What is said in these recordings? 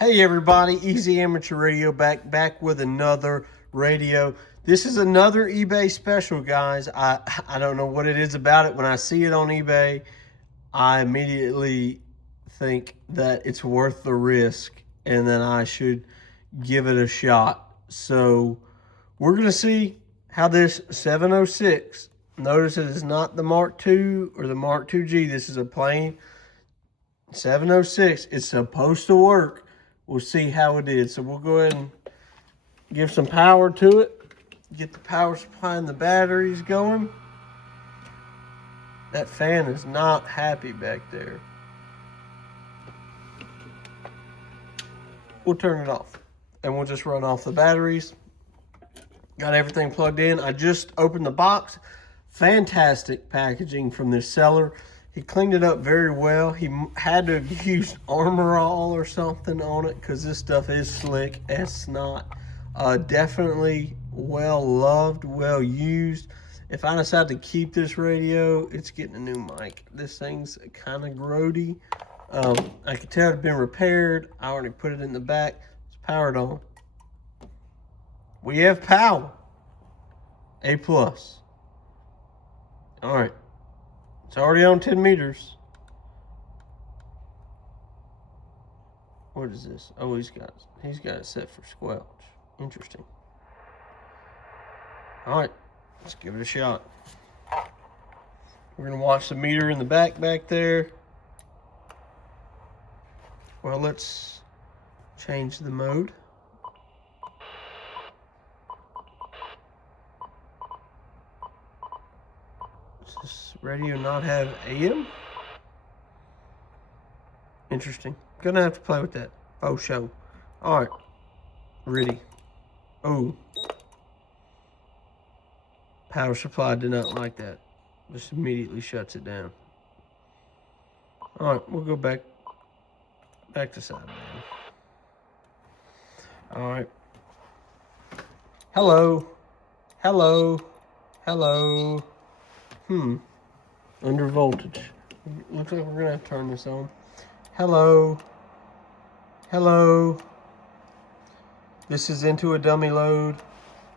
Hey everybody, Easy Amateur Radio back with another radio. This is another eBay special, guys. I don't know what it is about it. When I see it on eBay, I immediately think that it's worth the risk and that I should give it a shot. So we're going to see how this 706, notice it is not the Mark II or the Mark II-G. This is a plain 706. It's supposed to work. We'll see how it is. So we'll go ahead and give some power to it. Get the power supply and the batteries going. That fan is not happy back there. We'll turn it off. And we'll just run off the batteries. Got everything plugged in. I just opened the box. Fantastic packaging from this seller. He cleaned it up very well. He had to have used Armor All or something on it because this stuff is slick as snot. Definitely well loved, well used. If I decide to keep this radio, it's getting a new mic. This thing's kind of grody. I can tell it's been repaired. I already put it in the back. It's powered on. We have power. A+. All right. It's already on 10 meters. What is this? Oh, he's got it set for squelch. Interesting. All right, let's give it a shot. We're gonna watch the meter in the back there. Well, let's change the mode. Does this radio not have AM? Interesting. Gonna have to play with that. Oh, show. All right. Ready. Oh. Power supply did not like that. Just immediately shuts it down. All right, we'll go back to sideband. All right. Hello. Under voltage. Looks like we're gonna have to turn this on. Hello. This is into a dummy load,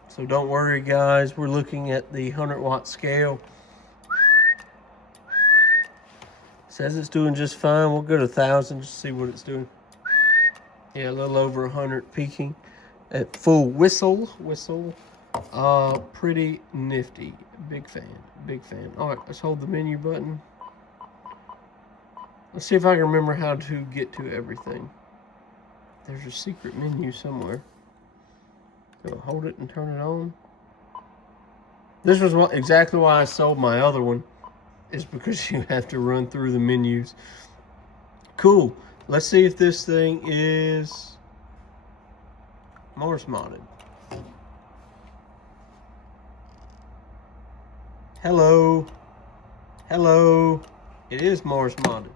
so don't worry, guys. We're looking at the 100-watt scale. Says it's doing just fine. We'll go to 1,000 just to see what it's doing. Yeah, a little over 100 peaking at full whistle. Pretty nifty. Big fan. All right, let's hold the menu button. Let's see if I can remember how to get to everything. There's a secret menu somewhere. So hold it and turn it on. This was exactly why I sold my other one. Is because you have to run through the menus. Cool. Let's see if this thing is Mars modded. Hello. It is Mars modded.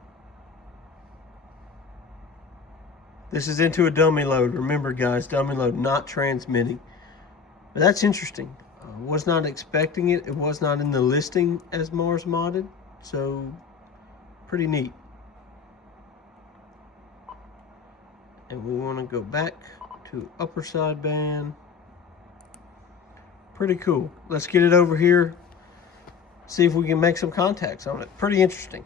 This is into a dummy load. Remember, guys, dummy load, not transmitting. But that's interesting. I was not expecting it. It was not in the listing as Mars modded. So, pretty neat. And we want to go back to upper sideband. Pretty cool. Let's get it over here. See if we can make some contacts on it. Pretty interesting.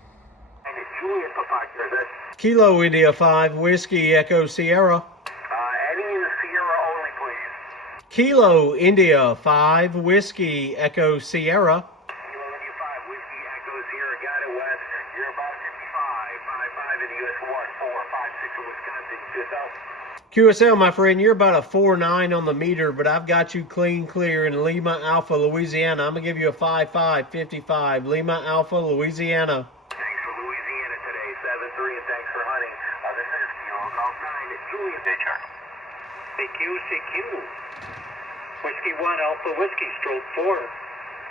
Kilo India 5 Whiskey Echo Sierra. Adding in the Sierra only, please. Kilo India 5 Whiskey Echo Sierra. Kilo India 5 Whiskey Echo Sierra, got it, West. You're about 55 in the US 1456 in Wisconsin. QSL, my friend, you're about a 4.9 on the meter, but I've got you clean clear in Lima Alpha, Louisiana. I'm going to give you a 5.5, 55. Lima Alpha, Louisiana. Thanks for Louisiana today, 7-3, and thanks for hunting. This is Kilo Golf 9, Julian Pitcher. CQ. Whiskey 1, Alpha Whiskey, stroke 4.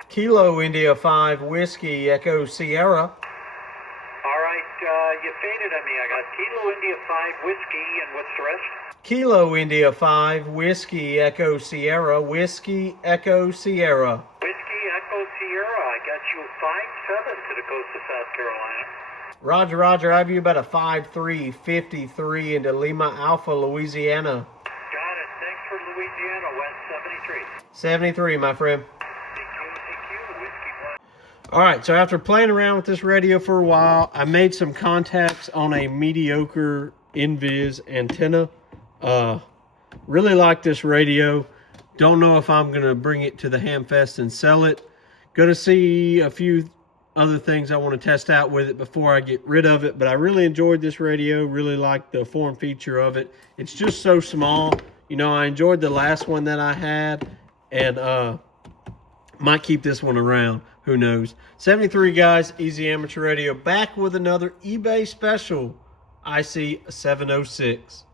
Kilo India 5 Whiskey Echo Sierra. All right, you faded on me. I got Kilo India 5 Whiskey, and what's the rest? Kilo India 5 Whiskey Echo Sierra. Whiskey Echo Sierra. Whiskey Echo Sierra. I got you 5-7 to the coast of South Carolina. Roger, Roger. I have you about a 5353 into Lima Alpha, Louisiana. Got it. Thanks for Louisiana, West 73. 73, my friend. TQ, Whiskey 1. All right, so after playing around with this radio for a while, I made some contacts on a mediocre Invis antenna. Really like this radio. Don't know if I'm going to bring it to the Hamfest and sell it. Going to see a few other things I want to test out with it before I get rid of it. But I really enjoyed this radio. Really like the form feature of it. It's just so small. You know, I enjoyed the last one that I had. And might keep this one around. Who knows? 73 guys, Easy Amateur Radio. Back with another eBay special. IC 706.